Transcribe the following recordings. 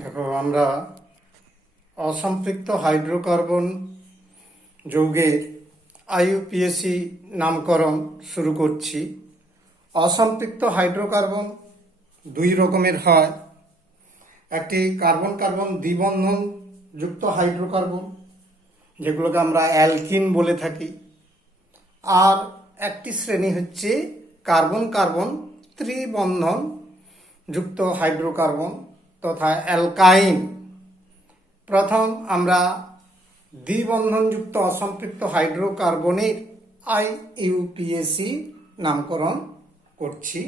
দেখো, আমরা অসম্পৃক্ত হাইড্রোকার্বন যৌগের আইইউপিএসি নামকরণ শুরু করছি। অসম্পৃক্ত হাইড্রোকার্বন দুই রকমের হয়। একটি কার্বন কার্বন দ্বিবন্ধন যুক্ত হাইড্রোকার্বন, যেগুলোকে আমরা অ্যালকিন বলে থাকি। আর একটি শ্রেণী হচ্ছে কার্বন কার্বন ত্রিবন্ধন যুক্ত হাইড্রোকার্বন তথা অ্যালকাইন। প্রথম আমরা দ্বিবন্ধনযুক্ত অসম্পৃক্ত হাইড্রোকার্বনের আইইউপিএসি নামকরণ করছি।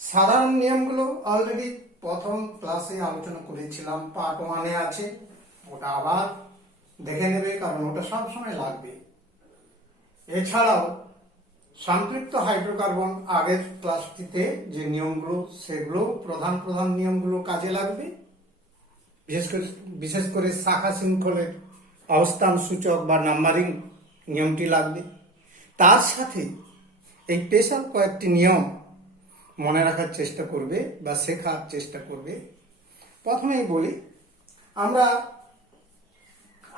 সাধারণ নিয়মগুলো অলরেডি প্রথম ক্লাসে আলোচনা করেছিলাম, পার্ট 1-এ আছে। ওটা আবার দেখে নেবে, কারণ ওটা সবসময় লাগবে। এছাড়াও সম্পৃক্ত হাইড্রোকার্বন আগের ক্লাসটিতে যে নিয়মগুলো, সেগুলো প্রধান নিয়মগুলো কাজে লাগবে। বিশেষ করে শাখা শৃঙ্খলের অবস্থান সূচক বা নাম্বারিং নিয়মটি লাগবে। তার সাথে এই স্পেশাল কয়েকটি নিয়ম মনে রাখার চেষ্টা করবে বা শেখার চেষ্টা করবে। প্রথমেই বলি, আমরা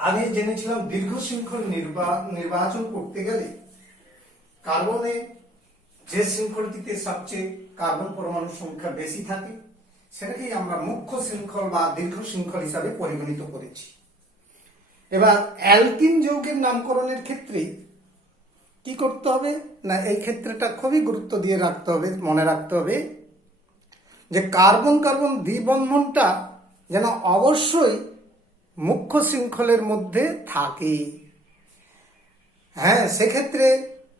আগে জেনেছিলাম দীর্ঘ শৃঙ্খল নির্বাচন করতে গেলে কার্বনে যে শৃঙ্খলটিতে সবচেয়ে কার্বন পরমাণুর সংখ্যা বেশি থাকে সেটাকেই আমরা মুখ্য শৃঙ্খল বা দীর্ঘ শৃঙ্খল হিসাবে পরিগণিত করেছি। এবার অ্যালকিন যৌগের নামকরণের ক্ষেত্রে কি করতে হবে না, এই ক্ষেত্রেটা খুবই গুরুত্ব দিয়ে রাখতে হবে, মনে রাখতে হবে যে কার্বন কার্বন দ্বিবন্ধনটা যেন অবশ্যই মুখ্য শৃঙ্খলের মধ্যে থাকে। হ্যাঁ, সেক্ষেত্রে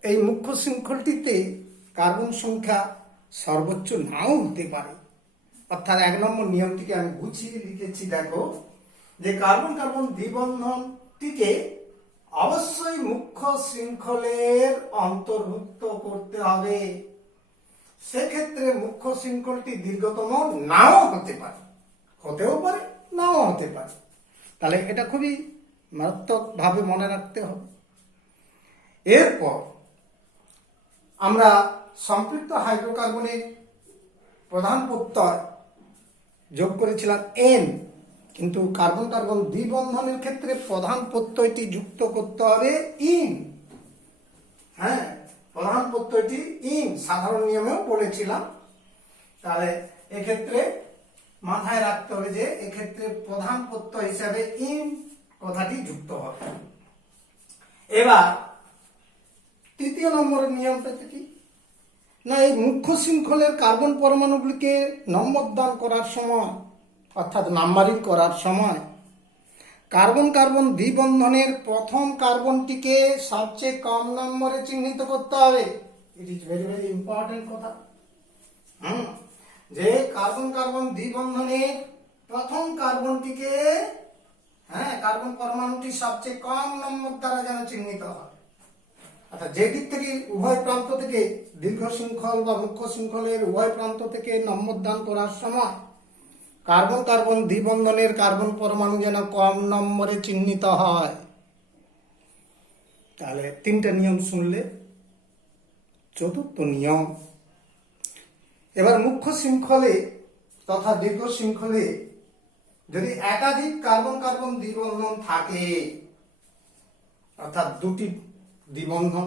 এই মুখ্য শৃঙ্খলটিতে কার্বন সংখ্যা সর্বোচ্চ নাও হতে পারে। অর্থাৎ 1 নম্বর নিয়মটিকে আমি গুছিয়ে লিখেছি। দেখো, যে কার্বন কার্বন দ্বিবন্ধনটিকে অবশ্যই মুখ্য শৃঙ্খলের অন্তর্ভুক্ত করতে হবে। সেক্ষেত্রে মুখ্য শৃঙ্খলটি দীর্ঘতম নাও হতে পারে, হতেও পারে, নাও হতে পারে। তাহলে এটা খুবই মারাত্মকভাবে মনে রাখতে হবে। এরপর আমরা সম্পৃক্ত হাইড্রোকার্বনের প্রধান প্রত্যয় যোগ করেছিলাম এন, কিন্তু কার্বন কার্বন দ্বিবন্ধনের ক্ষেত্রে প্রধান প্রত্যয়টি যুক্ত করতে হবে ইন। হ্যাঁ, প্রধান প্রত্যয়টি ইন সাধারণ নিয়মেও বলেছিলাম। তাহলে এক্ষেত্রে মাথায় রাখতে হবে যে এক্ষেত্রে প্রধান প্রত্যয় হিসাবে ইন কথাটি যুক্ত হবে। এবার তৃতীয় নম্বরের নিয়মটা কি না, এই মুখ্য শৃঙ্খলের কার্বন পরমাণুগুলিকে নম্বর দান করার সময়, অর্থাৎ নাম্বারিং করার সময় কার্বন কার্বন দ্বিবন্ধনের প্রথম কার্বনটিকে সবচেয়ে কম নম্বরে চিহ্নিত করতে হবে। ইট ইজ ভেরি ভেরি ইম্পর্টেন্ট কথা। যে কার্বন কার্বন দ্বিবন্ধনের প্রথম কার্বনটিকে, হ্যাঁ, কার্বন পরমাণুটি সবচেয়ে কম নম্বর দ্বারা যেন চিহ্নিত হয়। অর্থাৎ যে দিক থেকে উভয় প্রান্ত থেকে দীর্ঘ শৃঙ্খল বা মুখ্য শৃঙ্খলের উভয় প্রান্ত থেকে নম্বর দান করার সময় কার্বন কার্বন দ্বিবন্ধনের কার্বন পরমাণু যেন কম নম্বরে চিহ্নিত হয়। তাহলে 3টে নিয়ম শুনলে। চতুর্থ নিয়ম, এবার মুখ্য শৃঙ্খলে তথা দীর্ঘ শৃঙ্খলে যদি একাধিক কার্বন কার্বন দ্বিবন্ধন থাকে, অর্থাৎ 2টি দ্বিবন্ধন,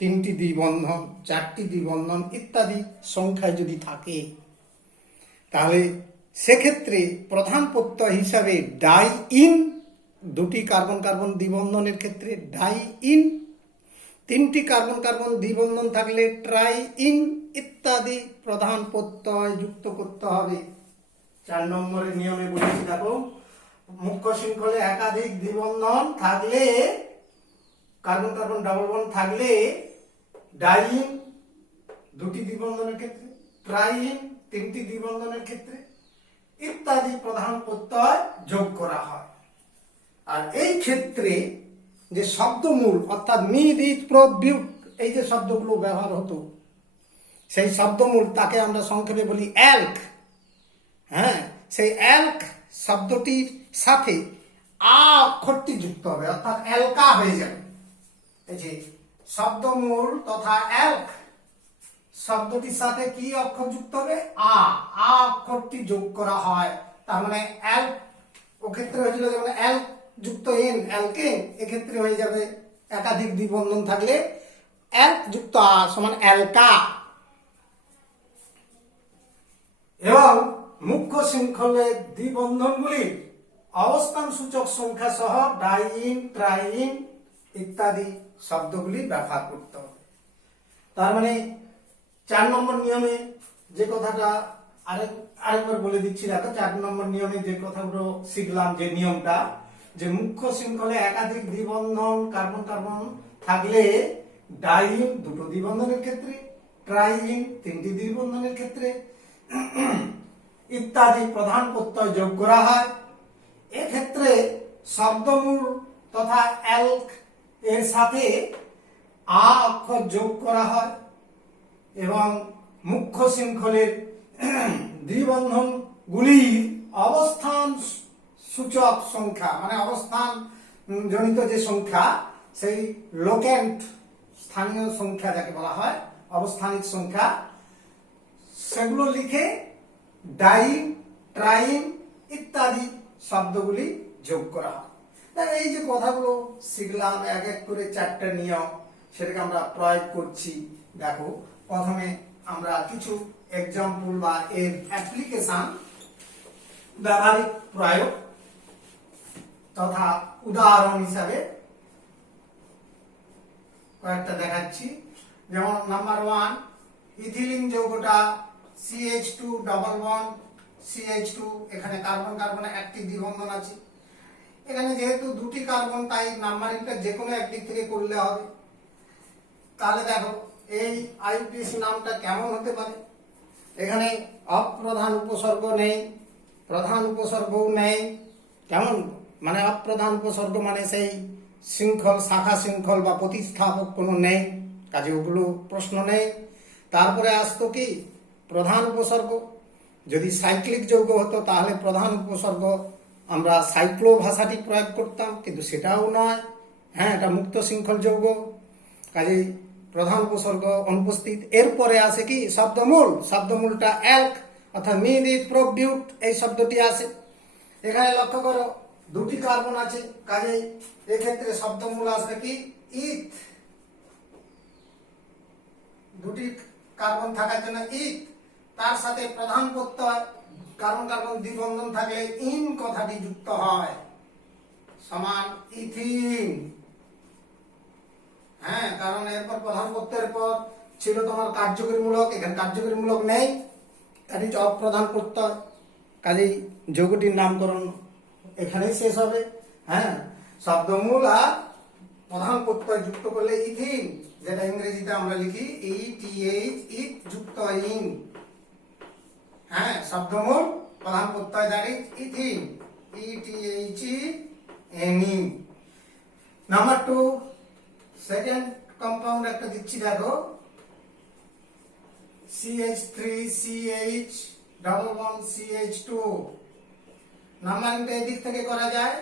3টি দ্বিবন্ধন, 4টি দ্বিবন্ধন ইত্যাদি সংখ্যায় যদি থাকে, তাহলে সেক্ষেত্রে প্রধান প্রত্যয় হিসাবে ডাই ইন, 2টি কার্বন কার্বন দ্বিবন্ধনের ক্ষেত্রে ডাই ইন, 3টি কার্বন কার্বন দ্বিবন্ধন থাকলে ট্রাই ইন ইত্যাদি প্রধান প্রত্যয় যুক্ত করতে হবে। 4 নম্বরের নিয়মে বলেছি, দেখো, মুখ্য শৃঙ্খলে একাধিক দ্বিবন্ধন থাকলে, কার্বন কার্বন ডাবল বন্ড থাকলে ডাইইন 2টি দ্বিবন্ধনের ক্ষেত্রে, ট্রাইইন 3টি দ্বিবন্ধনের ক্ষেত্রে ইত্যাদি প্রধান প্রত্যয় যোগ করা হয়। আর এই ক্ষেত্রে যে শব্দমূল, অর্থাৎ মিড ইথ প্রো বিউট, এই যে শব্দগুলো ব্যবহার হতো, সেই শব্দমূল তাকে আমরা সংক্ষেপে বলি অ্যাল্ক। হ্যাঁ, সেই অ্যাল্ক শব্দটির সাথে আ অক্ষরটি যুক্ত হবে, অর্থাৎ অ্যালকা হয়ে যাবে। এই যে শব্দমূল তথা অ্যাল্ক শব্দটির সাথে কি অক্ষর যুক্ত হবে? আ। আ অক্ষরটি যোগ করা হয়। তার মানে অ্যাল, ও ক্ষেত্রে হয়েছিল যেমন অ্যাল যুক্ত এন, অ্যালকেন। এক্ষেত্রে হয়ে যাবে একাধিক দ্বিবন্ধন থাকলে অ্যাল যুক্ত আ সমান অ্যালকা। এবং মুখ্য শৃঙ্খলের দ্বিবন্ধনগুলির অবস্থান সূচক সংখ্যা সহ ডাইন, ট্রাইন ইত্যাদি শব্দগুলি ব্যবহার করতে হবে। তার মানে 4 নম্বর নিয়মে যে কথাটা আরেকবার বলে দিচ্ছি, দেখো 4 নম্বর নিয়মে যে কথাগুলো শিখলাম, যে নিয়মটা, যে মুখ্য শৃঙ্খলে একাধিক দ্বিবন্ধন কার্বন কার্বন থাকলে ডাইন 2টো দ্বিবন্ধনের ক্ষেত্রে, ট্রাইন 3টি দ্বিবন্ধনের ক্ষেত্রে ইত্যাদি প্রধান প্রত্যয় যোগ করা হয়। এক্ষেত্রে শব্দমূল তথা অ্যালক এর সাথে আ অক্ষর যোগ করা হয় এবং মুখ্য শৃঙ্খলের দ্বিবন্ধন গুলির অবস্থান সূচক সংখ্যা, মানে অবস্থান জনিত যে সংখ্যা, সেই লোকেন্ট স্থানীয় সংখ্যা যাকে বলা হয়, অবস্থানিক সংখ্যা, সেগুলো লিখে ডাইন, ট্রাইন ইত্যাদি শব্দগুলি যোগ করা হয়। এই যে কথাগুলো শিখলাম এক এক করে 4টা নিয়ম, সেটাকে আমরা প্রয়োগ করছি। দেখো প্রথমে আমরা কিছু এক্সাম্পল বা এর অ্যাপ্লিকেশন, ব্যবহারিক প্রয়োগ তথা উদাহরণ হিসাবে কয়েকটা দেখাচ্ছি। যেমন নাম্বার 1, ইথিলিন যৌগটা CH2 ডবল বন্ড CH2, এখানে কার্বন কার্বনে একটি দ্বিবন্ধন আছে। এখানে যেহেতু 2টি কার্বন, তাই নাম্বারিংটা যে কোনো একদিক থেকে করলে হবে। তাহলে দেখো এই IUPAC নামটা কেমন হতে পারে? এখানে অপ্রধান উপসর্গ নেই, প্রধান উপসর্গও নেই। কেমন মানে অপ্রধান উপসর্গ মানে সেই শৃঙ্খল, শাখা শৃঙ্খল বা প্রতিস্থাপক কোনো নেই, কাজে ওগুলো প্রশ্ন নেই। তারপরে আসতো কি প্রধান উপসর্গ। যদি সাইক্লিক যৌগ হতো তাহলে প্রধান উপসর্গ আমরা সাইক্লো ভাষাটি প্রয়োগ করতাম, কিন্তু সেটাও নয়। হ্যাঁ, এটা মুক্ত শৃঙ্খল যৌগ, কাজেই প্রধান উপসর্গ অনুপস্থিত। এরপরে আসে কি শব্দমূল। শব্দমূলটা অ্যালক অর্থাৎ মিন ইথ প্রোপ বিউট, এই শব্দটি আসে। এখানে লক্ষ্য করো 2টি কার্বন আছে, কাজেই এক্ষেত্রে শব্দমূল আসবে কি ইথ। 2টি কার্বন থাকার জন্য ইথ, তার সাথে প্রধান প্রত্যয় কার্বন কার্বন দ্বিবন্ধন থাকলে ইন কথাটি যুক্ত হয়, সমান ইথিন। হ্যাঁ, কারণ এরপর প্রধান প্রত্যয়ের পর ছিল তোমার কার্যকরীমূলক, এখানে কার্যকরীমূলক নেই, এটি অপ্রধান প্রত্যয়, কাজেই যৌগটির নামকরণ এখানেই শেষ হবে। হ্যাঁ, শব্দমূল আর প্রধান প্রত্যয় যুক্ত করলে ইথিন, যেটা ইংরেজিতে আমরা লিখি ETH, ইথ যুক্ত ইন। হ্যাঁ, শব্দমূল প্রধান প্রত্যয় that is ethene, ETHENE। Number 2, second compound একটা দিচ্ছি, দেখো CH3CH ডবল বন্ড CH2। নাম্বারিংটা এদিক থেকে করা যায়।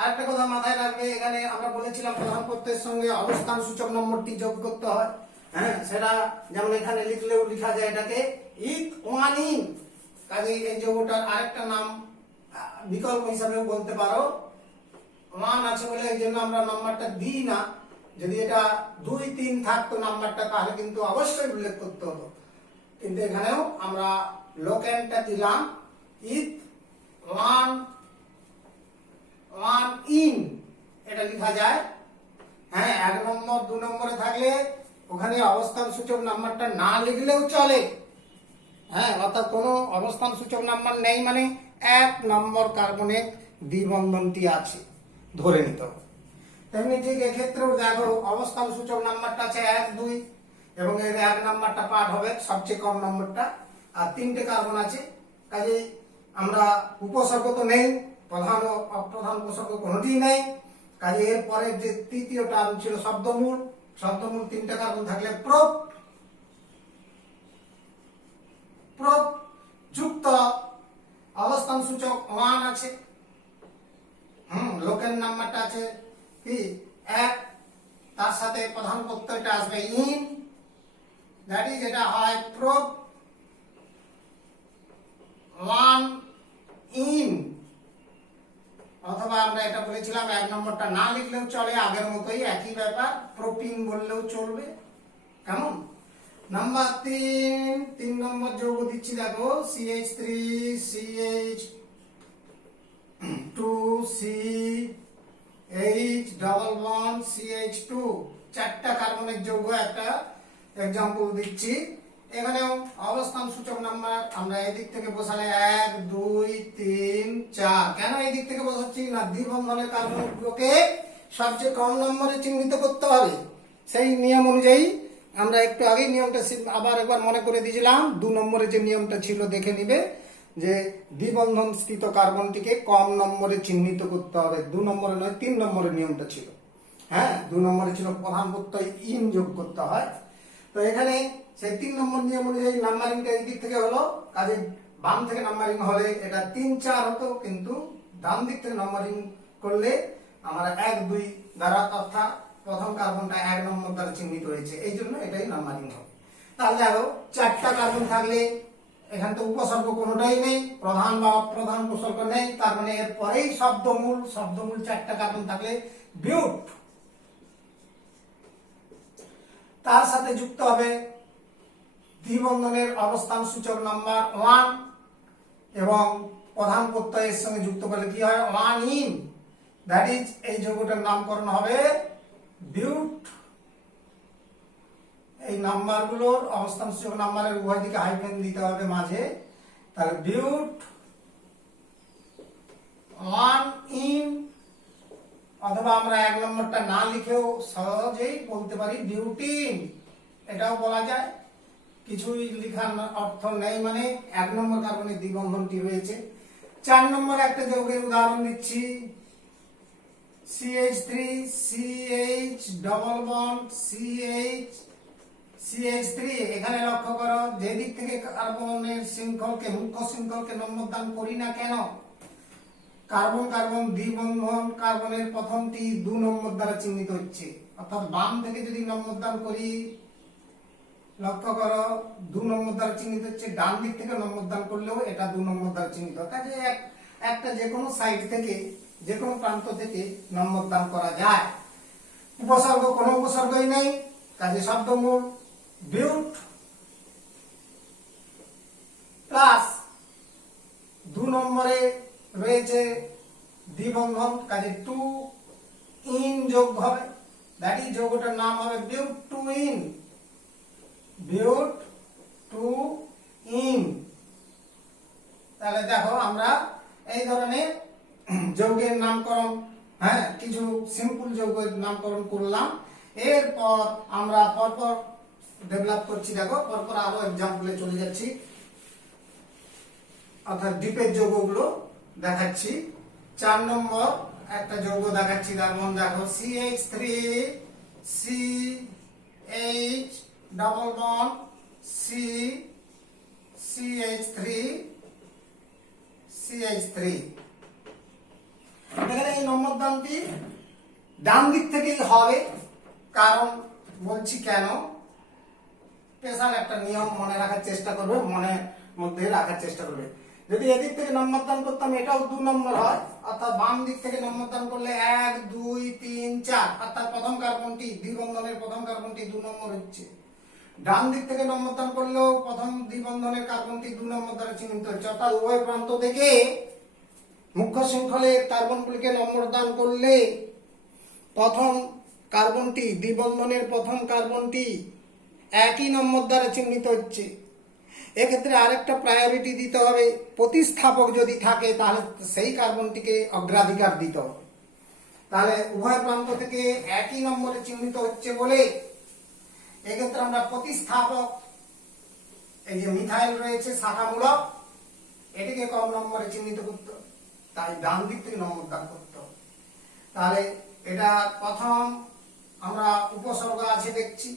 আরেকটা কথা মাথায় রাখবে, এখানে আমরা বলেছিলাম প্রধান প্রত্যয়ের সঙ্গে অবস্থান সূচক নম্বরটি যোগ করতে হয়। হ্যাঁ, সেটা যেমন এখানে লিখলেও লেখা যায় এটাকে ইথ ওয়ান ইন। কাজে এই যৌগটার আরেকটা নাম বিকল্প হিসাবেও বলতে পারো। 1 আছে বলে এই জন্য আমরা নাম্বারটা দিই না। যদি এটা 2, 3 থাকতো নাম্বারটা, তাহলে কিন্তু অবশ্যই উল্লেখ করতে হতো, কিন্তু এখানেও আমরা লোকেন্টটা দিলাম ইথ ওয়ান ইন, এটা লেখা যায়। হ্যাঁ, 1 নম্বর 2 নম্বরে থাকলে ওখানে অবস্থান সূচক নাম্বারটা না লিখলেও চলে। হ্যাঁ, অর্থাৎ কোনো অবস্থান সূচক নাম্বার নেই মানে 1 নম্বর কার্বনের দ্বিবন্ধনটি আছে ধরে নিতে হবে। তেমনি ঠিক এক্ষেত্রেও দেখো অবস্থান সূচক নাম্বারটা আছে 1, 2 এবং এর 1 নাম্বারটা পার্ট হবে সবচেয়ে কম নম্বরটা, আর 3টে কার্বন আছে। কাজে আমরা উপসর্গ তো নেই, প্রধান ও অপ্রধান উপসর্গ কোনোটিই নেই। কাজে এর পরের যে তৃতীয় টার্ম ছিল শব্দমূল, শব্দমূল 3টে কার্বন থাকলে প্রোপ যুক্ত অবস্থান সূচক 1 আছে। লোকের নাম্বারটা আছে কি 1, তার সাথে প্রধান প্রত্যয়টা আসবে ইন, দ্যাট ইজ এটা হয় প্রোপ 1 ইন, অথবা আমরা এটা বলেছিলাম 1 নম্বরটা না লিখলেও চলে, আগের মতোই একই ব্যাপার, প্রোপিন বললেও চলবে। কেমন? নাম্বার 3 নম্বর যৌগ দিচ্ছি দেখো, CH3 CH2 CH double bond CH2, 4টা কার্বনের যৌগ একটা এক্সাম্পল দিচ্ছি। এখানেও অবস্থান সূচক নাম্বার আমরা এদিক থেকে বসালে 1 2 3 4। কেন এই দিক থেকে বসাচ্ছি না, দ্বিবন্ধনের কার্বনগুলোকে সবচেয়ে কম নম্বরে চিহ্নিত করতে হবে। সেই নিয়ম অনুযায়ী আমরা একটু আগে নিয়মটা আবার একবার মনে করে দিয়েছিলাম। 2 নম্বরে যে নিয়মটা ছিল দেখে নিবে, যে দ্বিবন্ধন স্থিত কার্বনটিকে কম নম্বরে চিহ্নিত করতে হবে। 2 নম্বরে নয়, 3 নম্বরের নিয়মটা ছিল। হ্যাঁ, 2 নম্বরে ছিল প্রধান প্রত্যয় ইন যোগ করতে হয়। তো এখানে সেই 3 নম্বর নিয়ম অনুযায়ী নাম্বারিংটা এই দিক থেকে হলো, কাজে বাম থেকে নাম্বারিং হলে এটা 3 4 হতো, কিন্তু ডান দিক থেকে নাম্বারিং করলে আমরা 1 2 দ্বারা, অর্থাৎ প্রথম কার্বনটা 1 নম্বর দ্বারা চিহ্নিত হয়েছে, এই জন্য এটাই নাম্বারিং হবে। তাহলে দেখো 4টা কার্বন থাকলে এখানে তো উপসর্গ কোনোটাই নেই, প্রধান বা অপ্রধান উপসর্গ নেই, তার মানে এর পরেই শব্দমূল 4টা কার্বন থাকলে বিউট, তার সাথে যুক্ত হবে দ্বিবন্ধনের অবস্থান সূচক নাম্বার 1 এবং প্রধান প্রত্যয়ের সঙ্গে যুক্ত করলে কি হয়, 1 ইন, দ্যাট ইজ এই যৌগটার নামকরণ হবে বিউট। এই নাম্বারগুলোর অবস্থান সূচক নাম্বারের উভয় দিকে হাইফেন দিতে হবে মাঝে, তাহলে বিউট 1 ইন, অথবা আমরা 1 নম্বরটা না লিখেও সহজেই বলতে পারি বিউটিন, এটাও বলা যায়। কিছুই লেখার অর্থ নেই, মানে 1 নম্বর কার্বনের দ্বিবন্ধনটি রয়েছে। 4 নম্বর একটা যৌগের উদাহরণ দিচ্ছি, CH3 CH double bond CH3। এখানে লক্ষ্য করো, যে দিক থেকে কার্বনের শৃঙ্খলকে, মুখ্য শৃঙ্খলকে নম্বরদান করি না কেন, কার্বন কার্বন দ্বিবন্ধন কার্বনের প্রথমটি 2 নম্বর দ্বারা চিহ্নিত হচ্ছে, অর্থাৎ বাম থেকে যদি নম্বরদান করি, লক্ষ্য করো 2 নম্বর দ্বারা চিহ্নিত হচ্ছে, ডান দিক থেকে নম্বরদান করলেও এটা 2 নম্বর দ্বারা চিহ্নিত। কাজে একটা যে কোনো সাইড থেকে, যে কোনো প্রান্ত থেকে নম্বরদান করা যায়। উপসর্গ, কোনো উপসর্গই নেই, কাজে শব্দমূল বিউট প্লাস 2 নম্বরে রয়েছে দ্বিবন্ধন, কাজে 2 ইন যোগ হবে, দ্যাট ইজ যৌগটার নাম হবে বিউট 2 ইন, বিউট 2 ইন। তাহলে দেখো আমরা এই ধরনের যৌগের নামকরণ, হ্যাঁ, কিছু সিম্পল যৌগের নামকরণ করলাম। এরপর আমরা পরপর ডেভেলপ করছি, দেখো পরপর আরো এক্সাম্পলে চলে যাচ্ছি, অর্থাৎ ডিপের যৌগগুলো দেখাচ্ছি। 4 নম্বর একটা যৌগ দেখাচ্ছি, যেমন দেখো CH3 CH double bond CH3 CH3। এখানে এই নম্বরদানটি ডান দিক থেকেই হবে, কারণ বলছি কেন, স্পেশাল একটা নিয়ম মনে রাখার চেষ্টা করবে, মনের মধ্যে রাখার চেষ্টা করবে। যদি এদিক থেকে নম্বরদান করতাম এটাও 2 নম্বর হয়, অর্থাৎ বাম দিক থেকে নম্বরদান করলে 1 2 3 4, অর্থাৎ প্রথম কার্বনটি, দ্বিবন্ধনের প্রথম কার্বনটি 2 নম্বর হচ্ছে। ডান দিক থেকে নম্বরদান করলেও প্রথম দ্বিবন্ধনের কার্বনটি 2 নম্বর দ্বারা চিহ্নিত হচ্ছে, অর্থাৎ উভয় প্রান্ত থেকে মুখ্য শৃঙ্খলের কার্বনগুলিকে নম্বরদান করলে প্রথম কার্বনটি, দ্বিবন্ধনের প্রথম কার্বনটি একই নম্বর দ্বারা চিহ্নিত হচ্ছে। এক্ষেত্রে আরেকটা প্রায়োরিটি দিতে হবে, প্রতিস্থাপক যদি থাকে তাহলে সেই কার্বনটিকে অগ্রাধিকার দিতে হবে। তাহলে উভয় প্রান্ত থেকে একই নম্বরে চিহ্নিত হচ্ছে বলে এক্ষেত্রে আমরা প্রতিস্থাপক, এই যে মিথাইল রয়েছে শাখামূলক, এটিকে কম নম্বরে চিহ্নিত করতে, তাই ডান দিক থেকে নম্বর দান করতে হবে। তাহলে এটা প্রথম আমরা উপসর্গ আছে দেখছি,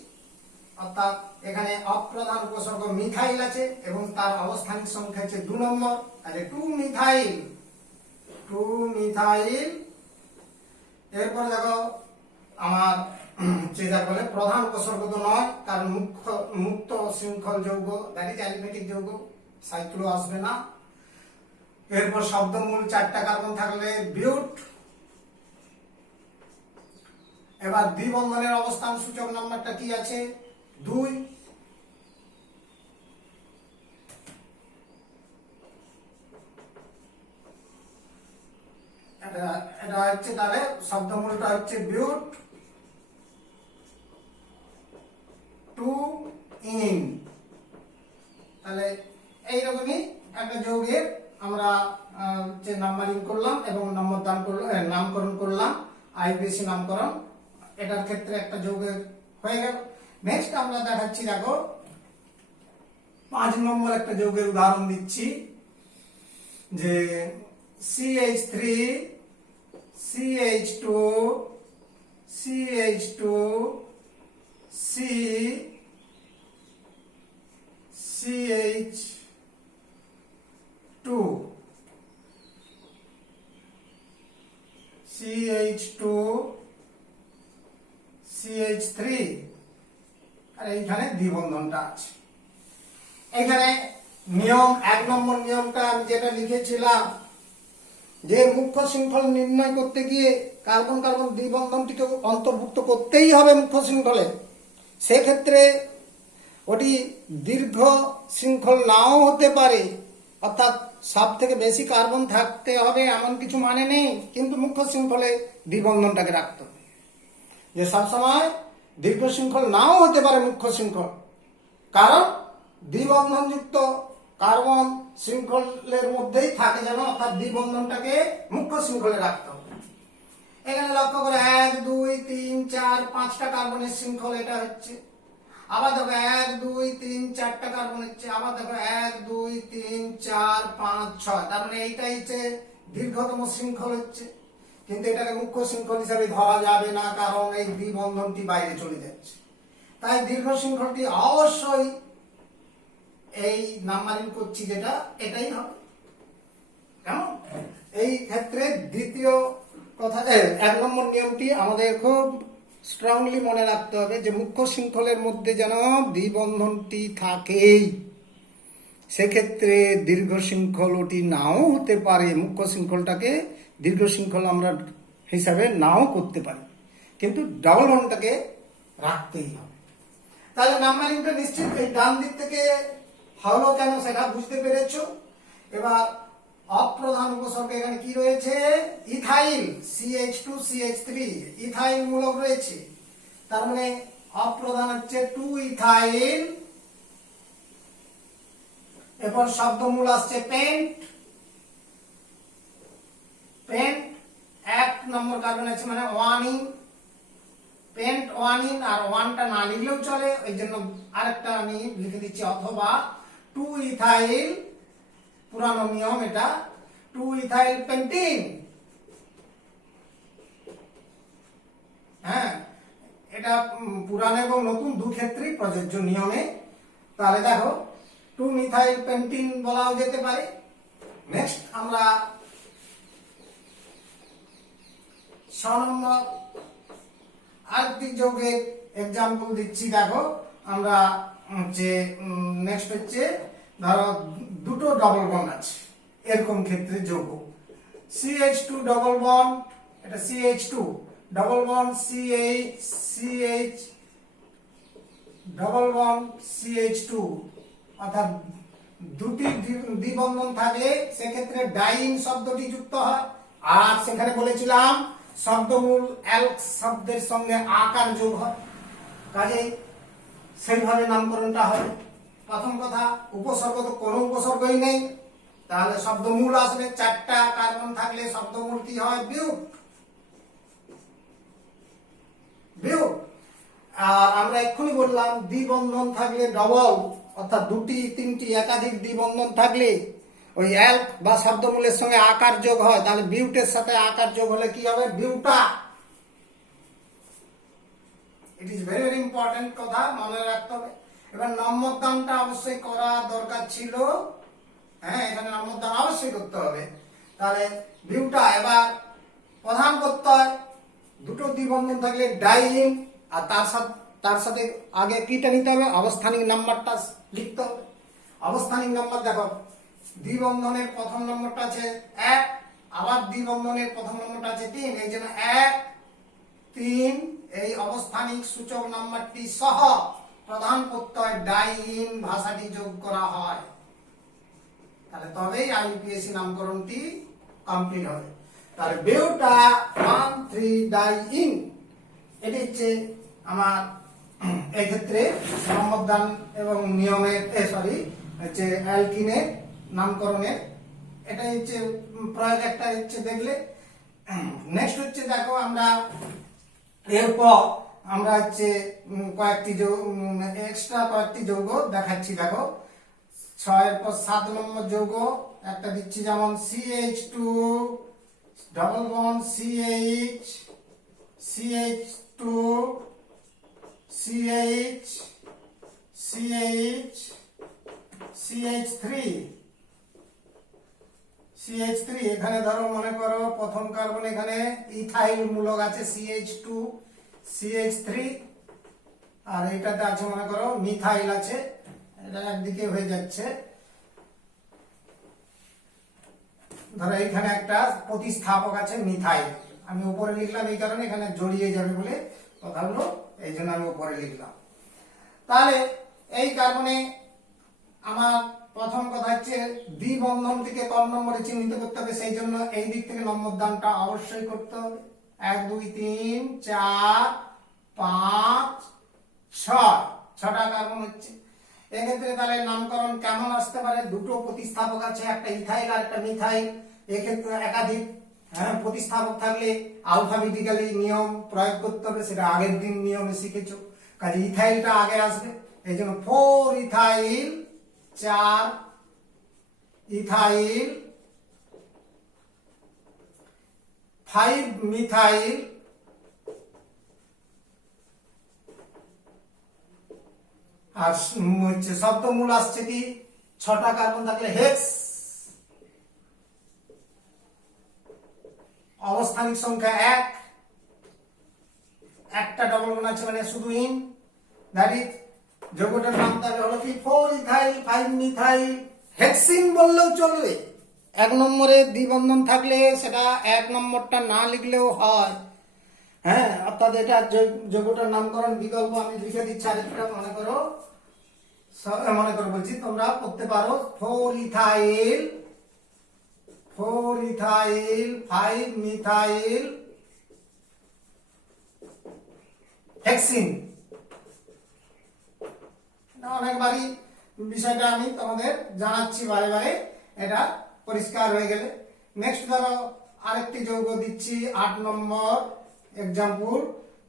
অর্থাৎ এখানে অপ্রধান উপসর্গ মিথাইল আছে এবং তার অবস্থানিক সংখ্যা হচ্ছে 2 নম্বর, তাহলে 2 মিথাইল। এরপর দেখো আমার যে যাকে বলে প্রধান উপসর্গ নয়, কারণ মুক্ত শৃঙ্খল যৌগ, দ্যাট ইজ অ্যালিফেটিক যৌগ, সাইক্লো আসবে না। এরপর শব্দমূল 4টা কার্বন থাকলে বিউট। এবার দ্বিবন্ধনের অবস্থান সূচক নাম্বারটা কি আছে? 2। এটা হচ্ছে তাহলে শব্দমূলটা হচ্ছে বিউট 2 ইন। তাহলে এইরকমই একটা যৌগের আমরা যে নাম্বারিং করলাম এবং নামকরণ করলাম, আইপিএসি নামকরণ, এটার ক্ষেত্রে একটা যৌগের হয়ে গেল। নেক্সট আমরা দেখাচ্ছি, দেখো 5 নম্বর একটা যৌগের উদাহরণ দিচ্ছি, যে CH3 CH2 CH2 C CH2 CH2 CH3, আর এইখানে দ্বিবন্ধনটা আছে। এখানে নিয়ম 1 নম্বর নিয়মটা আমি যেটা লিখেছিলাম, যে মুখ্য শৃঙ্খল নির্ণয় করতে গিয়ে কার্বন কার্বন দ্বিবন্ধনটিকে অন্তর্ভুক্ত করতেই হবে মুখ্য শৃঙ্খলে। সেক্ষেত্রে ওটি দীর্ঘ শৃঙ্খল নাও হতে পারে, অর্থাৎ সব থেকে বেশি কার্বন থাকতে হবে এমন কিছু মানে নেই, কিন্তু মুখ্য শৃঙ্খলে দ্বিবন্ধনটাকে রাখতে হবে। যে সবসময় দীর্ঘ শৃঙ্খল নাও হতে পারে মুখ্য শৃঙ্খল, কারণ দ্বিবন্ধনযুক্ত কার্বন শৃঙ্খলের মধ্যেই থাকে যেন, অর্থাৎ দ্বিবন্ধনটাকে মুখ্য শৃঙ্খলে রাখতে হবে। এখানে লক্ষ্য করে 1 2 3 4 5টা কার্বনের শৃঙ্খল এটা হচ্ছে। আবার দেখো 1 2 3 4টা কার্বন হচ্ছে। আবার দেখো 1 2 3 4 5 6, তার মানে এইটাই হচ্ছে দীর্ঘতম শৃঙ্খল হচ্ছে, কিন্তু এটাকে মুখ্য শৃঙ্খল হিসাবে ধরা যাবে না, কারণ এই দ্বিবন্ধনটি বাইরে চলে যাচ্ছে। তাই দীর্ঘ শৃঙ্খলটি অবশ্যই এই নাম্বারিং করছি যেটা, এটাই হবে। কেমন? এই ক্ষেত্রে দ্বিতীয় কথা, 1 নম্বর নিয়মটি আমাদের খুব স্ট্রংলি মনে রাখতে হবে, যে মুখ্য শৃঙ্খলের মধ্যে যেন দ্বিবন্ধনটি থাকেই। সেক্ষেত্রে দীর্ঘ শৃঙ্খল ওটি নাও হতে পারে, মুখ্য শৃঙ্খলটাকে দীর্ঘ শৃঙ্খল আমরা হিসাবে নাও করতে পারি, কিন্তু ডাবল বন্ডটাকে রাখতেই হবে। তাহলে নাম্বারিংটা নিশ্চিত এই ডান দিক থেকে হলো কেন সেটা বুঝতে পেরেছো। এবার অপ্রধান উপসর্গ এখানে কি রয়েছে? ইথাইল CH2 CH3, ইথাইল মূলক রয়েছে, তার মানে অপ্রধান হচ্ছে 2 ইথাইল। এরপর শব্দমূল আসছে পেন্ট, পেন্ট 1 নম্বর কার্বন আছে, মানে 1 ইন, পেন্ট 1 ইন। আর 1টা না লিখলেও চলে, ওই জন্য আরেকটা আমি লিখে দিচ্ছি, অথবা 2 ইথাইল, পুরানো নিয়ম এটা, 2 ইথাইল পেন্টিন। হ্যাঁ, এটা পুরানো এবং নতুন দু ক্ষেত্রেই প্রযোজ্য নিয়মে। তাহলে দেখো 2 মিথাইল পেন্টিন বলাও যেতে পারে। নেক্সট আমরা 6 নম্বর আরেকটি যৌগের এক্সাম্পল দিচ্ছি। দেখো আমরা যে নেক্সট হচ্ছে, ধরো দুটো ডবল বন্ড আছে, এরকম ক্ষেত্রে যৌগ CH2 ডবল বন্ড, এটা CH2 double bond CH double bond CH2, অর্থাৎ দুটি দ্বিবন্ধন থাকলে সেক্ষেত্রে ডাইন শব্দটি যুক্ত হয়। আর সেখানে বলেছিলাম শব্দমূল অ্যালক শব্দের সঙ্গে আকার যোগ হয়, কাজেই সেইভাবে নামকরণটা হবে। প্রথম কথা, উপসর্গ তো কোনো উপসর্গই নেই, তাহলে শব্দমূল আসবে। 4টা কার্বন থাকলে শব্দমূল কি হয়? বিউট, বিউট। আর আমরা এক্ষুনি বললাম দ্বিবন্ধন থাকলে ডবল, অর্থাৎ 2টি 3টি একাধিক দ্বিবন্ধন থাকলে ওই অ্যালক বা শব্দমূলের সঙ্গে আকার যোগ হয়, তাহলে বিউটের সাথে আকার যোগ হলে কি হবে? বিউটা। It is very very important কথা, মনে রাখতে হবে। এবার নম্বরদানটা অবশ্যই করা দরকার ছিল, হ্যাঁ, এখানে নম্বরদান অবশ্যই করতে হবে। তাহলে বিউটা, এবার প্রধান প্রত্যয়, দুটো দ্বিবন্ধন থাকলে ডাইন, আর তার সাথে আগে কিটা নিতে হবে, অবস্থানিক নাম্বারটা লিখতে হবে। অবস্থানিক নাম্বার দেখো, দ্বিবন্ধনের প্রথম নম্বরটা আছে 1, আবার দ্বিবন্ধনের প্রথম নম্বরটা আছে 3, এই জন্য 1, 3 এই অবস্থানিক সূচক নাম্বারটি সহ প্রধান প্রত্যয় ডাইইন ভাষাটি যোগ করা হয়, তাহলে তবেই আইইউপিএসি নামকরণটি কমপ্লিট হবে। তাহলে বেউটা 1,3 ডাইইন, এটি হচ্ছে আমার এই ক্ষেত্রে নম্বর দান এবং নিয়মের হচ্ছে অ্যালকিনের নামকরণের এটা হচ্ছে প্রয়োগ একটা হচ্ছে দেখলে। নেক্সট হচ্ছে দেখো আমরা এরপর আমরা হচ্ছে কয়েকটি এক্সট্রা কয়েকটি যৌগ দেখাচ্ছি। দেখো 6 এর পর 7 নম্বর যৌগ একটা দিচ্ছি, যেমন CH2 double bond CH, CH2 CH, CH, CH3 এখানে ধরো মনে করো প্রথম কার্বন এখানে ইথাইল মূলক আছে CH2 CH3, আর এটাতে আছে মনে করো মিথাইল আছে, এটা একদিকে হয়ে যাচ্ছে। ধরো এখানে একটা প্রতিস্থাপক আছে মিথাইল, আমি উপরে লিখলাম এই কারণে এখানে জড়িয়ে যাবে বলে কথাগুলো, এই জন্য আমি উপরে লিখলাম। তাহলে এই কার্বনে আমার প্রথম কথা হচ্ছে দ্বিবন্ধন থেকে কম নম্বরে চিহ্নিত করতে হবে, সেই জন্য এই দিক থেকে নম্বর দানটা অবশ্যই করতে হবে। 1 2 3 4 5 6 6টা কার্বন হচ্ছে। এক্ষেত্রে তাহলে নামকরণ কেমন আসতে পারে, দুটো প্রতিস্থাপক আছে, একটা ইথাইল আর একটা মিথাইল, এক্ষেত্রে একাধিক প্রতিস্থাপক থাকলে আলফাবেটিক্যালি নিয়ম প্রয়োগ করতে হবে, সেটা আগের দিন নিয়মে শিখেছো, কাজে ইথাইলটা আগে আসবে, এই জন্য 4 ইথাইল 4 ইথাইল 5 মিথাইল আর হচ্ছে শব্দমূল আসছে কি 6টা কার্বন থাকলে হেক্স, অবস্থানিক সংখ্যা 1, একটা ডবল বন্ড আছে মানে শুধু ইন, দ্যাট ইজ যৌগটার নাম তাহলে হলো কি 4 ইথাইল 5 মিথাইল হেক্সিন বললেও চলবে। 1 নম্বরে দ্বিবন্ধন থাকলে সেটা 1 নম্বরটা না লিখলেও হয়, অর্থাৎ এটা যৌগটার নামকরণ বিকল্প আমি লিখে দিচ্ছি আরেকটা, মনে করো বলছি তোমরা করতে পারো 4 ইথাইল 5 মিথাইল হেক্সিন। অনেকবারই বিষয়টা আমি তোমাদের জানাচ্ছি বারে বারে, এটা পরিষ্কার হয়ে গেলে। নেক্সট ধরো আরেকটি যৌগ দিচ্ছি 8 নম্বর এক্সাম্পল,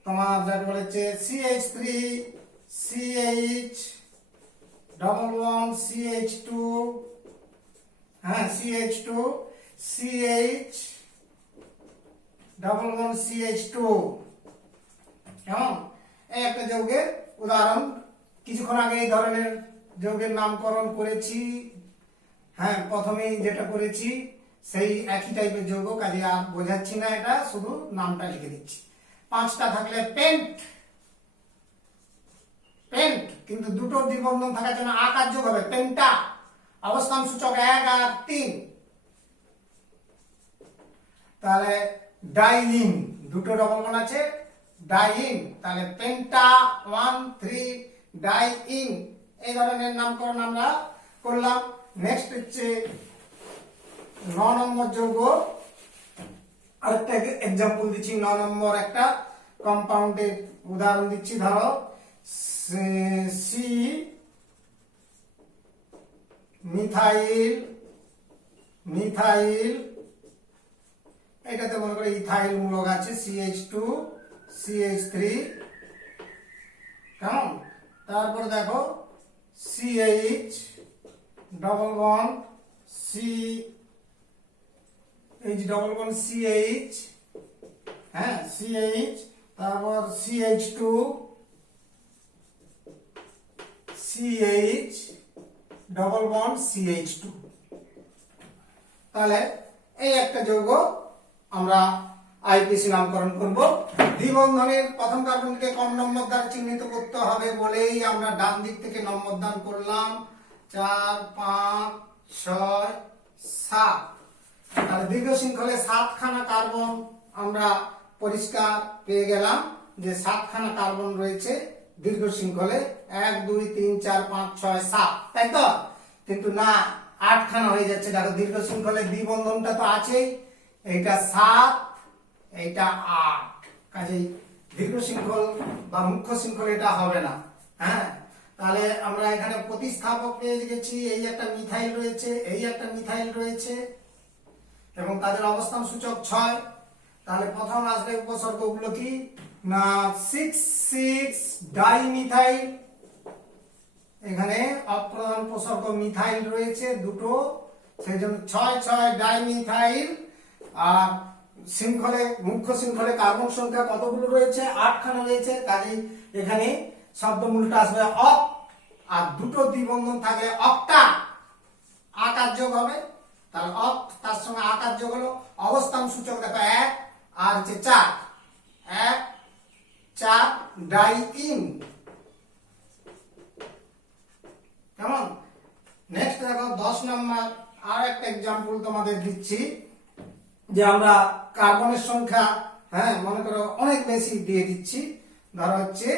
তোমার যাকে বলেছে CH3 CH double bond CH2 CH2 CH double bond CH2, কেমন? এই একটা যৌগের উদাহরণ, কিছুক্ষণ আগে এই ধরনের যৌগের নামকরণ করেছি, প্রথমেই যেটা করেছি সেই একই টাইপের যৌগ, কাজে আর বোঝাচ্ছি না, এটা শুধু নামটা লিখে দিচ্ছি। 5টা থাকলে পেন্ট, কিন্তু দুটো দ্বিবন্ধন থাকার জন্য আকার যোগ হবে পেন্টা, অবস্থান সূচক 1 আর 3। তাহলে ডাইইন, দুটো ডবল বন্ড আছে ডাইইন, তাহলে পেন্টা 1 3 ডাইইন, এই ধরনের নামকরণ আমরা করলাম। নেক্সট হচ্ছে 9 নম্বর যৌগ, আরেকটা এক্সাম্পল দিচ্ছি। 9 নম্বর একটা কম্পাউন্ডের উদাহরণ দিচ্ছি, ধরো সি মিথাইল এটাতে মনে করে ইথাইল মূলক আছে CH2 CH3, কেমন? তারপর দেখো CH double bond double bond CH, CH, তারপর CH2 CH double bond CH2। তাহলে এই একটা যৌগ আমরা আইপিসি নামকরণ করব। দ্বিবন্ধনের প্রথম কার্বনকে কম নম্বর দ্বারা চিহ্নিত করতে হবে বলেই আমরা ডান দিক থেকে নম্বর দান করলাম 4 5 6 7। তাহলে দীর্ঘ শৃঙ্খলে 7খানা কার্বন আমরা পরিষ্কার পেয়ে গেলাম যে 7খানা কার্বন রয়েছে দীর্ঘ শৃঙ্খলে 1 2 3 4 5 6 7, তাই তো? কিন্তু না, 8খানা হয়ে যাচ্ছে। দেখো দীর্ঘ শৃঙ্খলে দ্বিবন্ধনটা তো আছেই, এইটা 7 এইটা 8, কাজেই দীর্ঘ শৃঙ্খল বা মুখ্য শৃঙ্খল এটা হবে না। হ্যাঁ, তাহলে আমরা এখানে প্রতিস্থাপক পেয়ে গেছি। এই একটা মিথাইল রয়েছে, এই একটা মিথাইল রয়েছে এবং তাদের অবস্থান সূচক 6। তাহলে প্রথম আসবে উপসর্গগুলো কি না 6 ডাইমিথাইল, এখানে অপ্রধান উপসর্গ মিথাইল রয়েছে দুটো, সেই জন্য 6 ডাইমিথাইল। আর শৃঙ্খলে মুখ্য শৃঙ্খলে কার্বন সংখ্যা কতগুলো রয়েছে? 8খানা রয়েছে, কাজেই এখানে শব্দমূলটা আসবে অক। আর দুটো দ্বিবন্ধন থাকলে অক্টা, আকার যোগ হবে, তাহলে অক তার সঙ্গে আকার যোগ হলো। অবস্থান সূচক দেখো 1 আর হচ্ছে 4, 1 4 ডাইইন। কেমন? নেক্সট দেখো 10 নম্বর আর একটা एग्जांपल তোমাদের দিচ্ছি যে আমরা কার্বনের সংখ্যা, হ্যাঁ মনে করো অনেক বেশি দিয়ে দিচ্ছি, ধরো হচ্ছে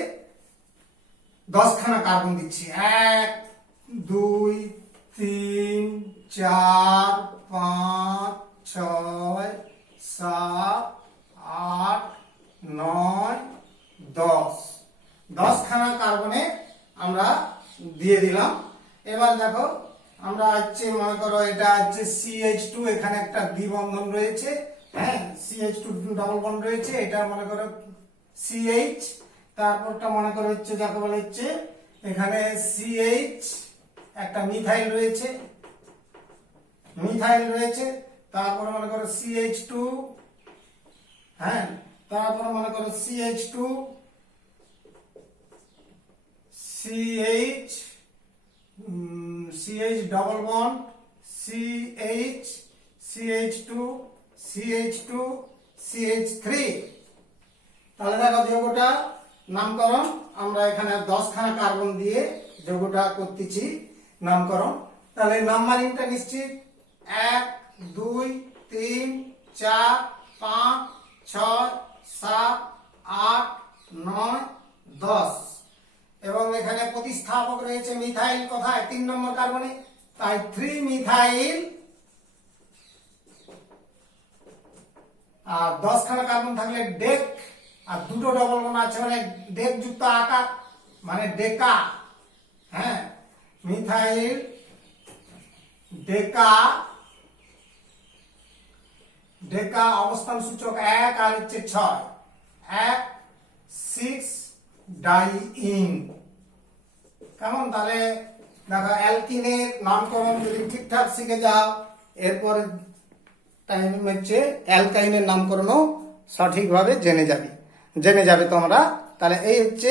10খানা কার্বন দিচ্ছি, 1 2 3 4 5 6 7 8 9 10, 10খানা কার্বনে আমরা দিয়ে দিলাম। এবার দেখো আমরা হচ্ছে মনে করো এটা হচ্ছে CH2, এখানে একটা দ্বিবন্ধন রয়েছে, হ্যাঁ CH2 ডাবল বন্ড রয়েছে, এটা মনে করো CH, তারপরটা মনে করো হচ্ছে যাকে বলা হচ্ছে এখানে CH, একটা মিথাইল রয়েছে, তারপর মনে করো CH2, হ্যাঁ তারপর মনে করো CH2 CH double bond CH CH2 CH2 CH3। তাহলে দেখো যৌগটা নামকরণ আমরা এখানে 10খানা কার্বন দিয়ে যৌগটা করতেছি নামকরণ। তাহলে নাম্বারিংটা নিশ্চিত 1 2 3 4 5 6 7 8 9 10 এবং এখানে প্রতিস্থাপক রয়েছে মিথাইল, কোথায়? 3 নম্বর কার্বনে, তাই 3 মিথাইল। আর 10খানা কার্বন থাকলে ডেক, আর দুটো ডবল বন্ড আছে মানে ডেক যুক্ত আকার মানে ডেকা, হ্যাঁ মিথাইল ডেকা, অবস্থান সূচক 1 আর হচ্ছে 6, 1 6 ডাইইন। কেমন? তাহলে দেখো অ্যালকিনের নামকরণ যদি ঠিকঠাক শিখে যাও, এরপর টাইম হচ্ছে অ্যালকাইনের নামকরণও সঠিকভাবে জেনে যাবে তোমরা। তাহলে এই হচ্ছে